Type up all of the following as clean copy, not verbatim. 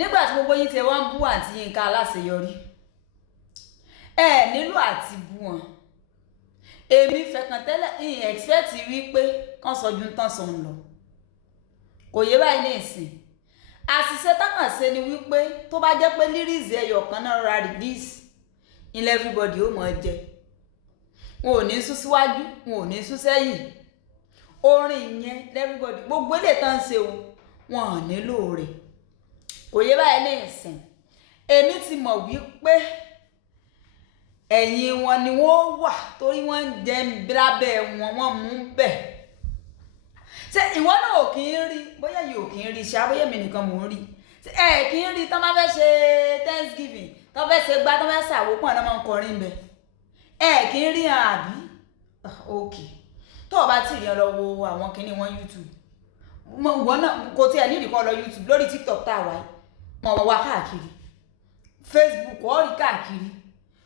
nígbà tí gbogbo yín ti wá ń bú àǹtí Yínká aláṣeyọrí nílò àti bú wọn. Èmi fẹ̀kàn tẹ́lẹ̀ expect wípé kán sọ ju tán sọ ń lọ kò yé báyìí ní ìsìn. Àṣìṣe tákàn ṣe ni wípé tó bá jẹ́ pé lyrics ẹyọ kan náà ra release ilẹ̀ everybody ó mọ̀ jẹ, wọn ò ní sún síwájú wọn ò ní sún sẹ́yìn. Orin yẹn everybody gbogbo ilé tán ṣe o wọn ò nílò rẹ̀ kò yé báyìí ní ìsìn. Èmi ti mọ̀ wípé ẹ̀yìn wọn ni wọ́n wà torí wọ́n ń jẹ lábẹ́ wọn wọ́n mú bẹ̀. Ṣé ìwọ náà ò kí ń rí bóyá yìí ò kí ń rí ṣá bóyá èmi nìkan mò ń rí kí ń rí tán bá fẹ́ ṣe Thanksgiving tán fẹ́ ṣe gbá tán fẹ́ ṣàwó pọ̀ náà máa ń kọrin bẹ̀ kí ń rí hàn àbí ok tó o bá tì rí ọ lọ wo àwọn kinní wọn YouTube wọn náà kò tí ẹ ní ìdíkọ́ lọ YouTube lórí TikTok tá a wáyé mọ̀ wá káàkiri Facebook ó rí káàkiri.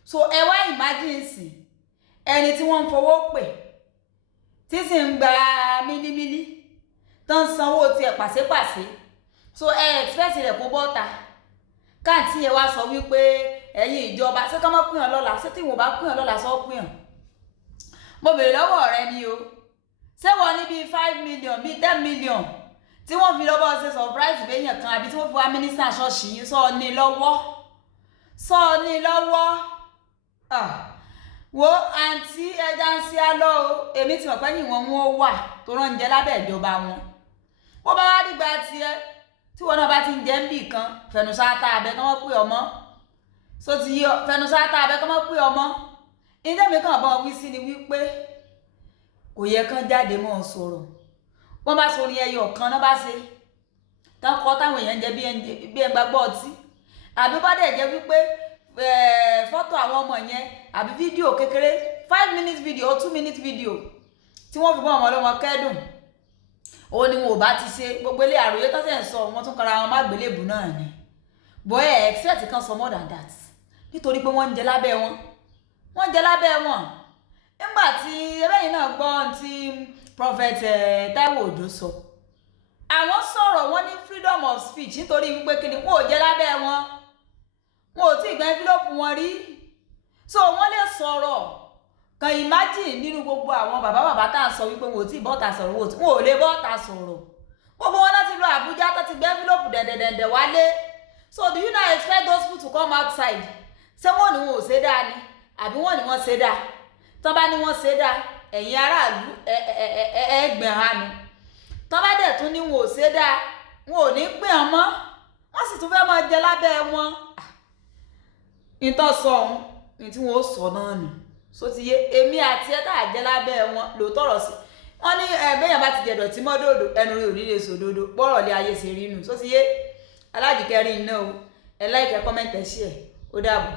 So ẹ wá imagine sí ẹni tí wọ́n ń fowó pè tí sì ń gba mílímílí tán sanwó tiẹ̀ pàṣípàṣí. So expect rẹ̀ kó bọ́ta káàntì yẹn wá sọ wípé ẹ̀yin ìjọba ṣé ká má pín ọ lọ́la ṣé tí wọ́n bá pín ọ lọ́la sọ pín ọ. Mo bèrè lọ́wọ́ rẹ ni o ṣé wọ́n ní bíi 5 million bíi 10 million tí wọ́n fi lọ́wọ́ ṣe surprise fẹ́yàn kan àbí tí wọ́n fi wá mínísítà ṣọ́ọ̀ṣì yín sọ ní lọ́wọ́ wo àǹtí ẹja ń ṣe á lọ o èmi ti mọ̀ pé níwọ̀n wọn wà tó rán jẹ lábẹ́ ìjọba wọn. Wọ́n bá wá dìgbà tiẹ̀ tí wọn náà bá ti ń jẹ́ ń bì kan fẹ̀nùsáátà abẹ kán wọ́n pè ọmọ so ti yí fẹ̀nùsáátà abẹ kán wọ́n pè ọmọ. Ìdẹ́mi kan bọ́ wí sí ni wípé kò yẹ kán jáde mọ́ sọ̀rọ̀. Wọ́n bá sọrin ẹyọ kan náà bá ṣe tán kọ́ táwọn èèyàn jẹ bí ẹ gbàgbọ́ ọtí àbí bá dẹ̀ jẹ́ wípé fọ́tò àwọn ọmọ yẹn àbí fídíò kékeré 5 minutes video 2 minutes video tí wọ́n fi bọ́ ọmọ ọlọ́mọ kẹ́dùn òun ni wọn ò bá ti ṣe gbogbo ilé àròyé tó ṣẹ̀ ń sọ wọ́n tún kara wọn má gbélébù náà ni bọ́ expect kan sọ more than that nítorí pé wọ́n ń jẹ lábẹ́ wọn nígbà tí ẹlẹ́yìn náà gbọ́ ti prophet Táíwò Òjó sọ àwọn sọ̀rọ̀ wọn ní freedom of speech nítorí wípé kíni wọn ò jẹ lábẹ́ wọn ò tí ì gba envelope wọn rí so wọ́n lè sọ̀rọ̀ kan imagine nínú gbogbo àwọn bàbá tá à ń sọ wípé wọn ò tí ì bọ́ta sọ̀rọ̀ wọn ò lè bọ́ta sọ̀rọ̀ gbogbo wọn láti lọ Àbújá tó ti gbé envelope dẹ̀dẹ̀dẹ̀ wálé so do you not expect those people to come outside ṣé wọ́n ní wọn ò ṣe dáa ni àbí wọ́n ní wọ́n ṣe dáa tán bá ní wọ́n ṣe dáa ẹ̀yin aráàlú ẹgbẹ̀n hanu tán bá dẹ̀ tún ní wọn ò ṣe dáa wọn ò ní pè ọ́n mọ́ wọ́n sì tún fẹ́ máa jẹ lábẹ́ wọn. Ìtàn sọ ohun ní tí wọ́n ó sọ náà nù so ti yé èmi àti ẹ̀ tá à jẹ lábẹ́ wọn ló tọ̀rọ̀ sí wọ́n ní bẹ́yàn bá ti jẹ dọ̀tí mọ́ dòdò ẹnu rí òní lè sòdodo bọ́rọ̀ lé ayé ṣe rí nù so ti yé alájìkẹrin náà o ẹ like ẹ comment ẹ share ó dàbọ̀.